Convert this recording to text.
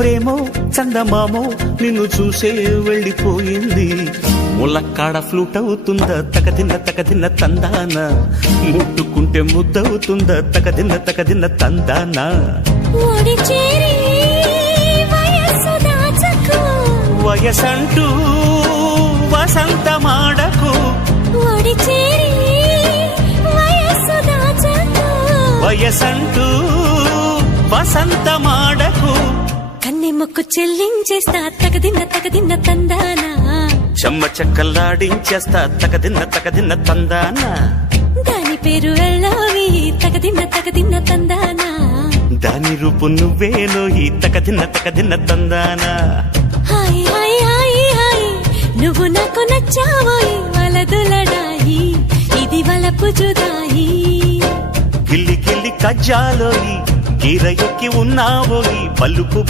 ప్రేమో చందమామో నిన్ను చూసే వెళ్ళిపోయింది. ములక్కాడ ఫ్లూట్ అవుతుందా తకదిన్న తందాన, ముట్టుకుంటే ముద్దవుతుందా తకదిన్న తందాన. వయసంటూ వసంతమాడకు, వయసంటూ వసంతమాడకు. కన్నె మొక్కు చెల్లించేస్తా తగదిన్న తందానా, చెమ్మ చెక్కల్లాడించేస్తా తగదిన్న తందాన. దాని పేరు వెళ్ళవి తగదిన్న తందానా, దాని రూపు నువ్వేనోయి తగదిన్న తందాన. హాయ్ హాయ్ హాయ్ హాయ్ నువ్వు నాకు నచ్చావోయి, వలదులడాయి ఇది వలపు జుదాయి. గిల్లి గిల్లి కజ్జాలోయి, గీర ఎక్కి ఉన్నావోయి, పలుకు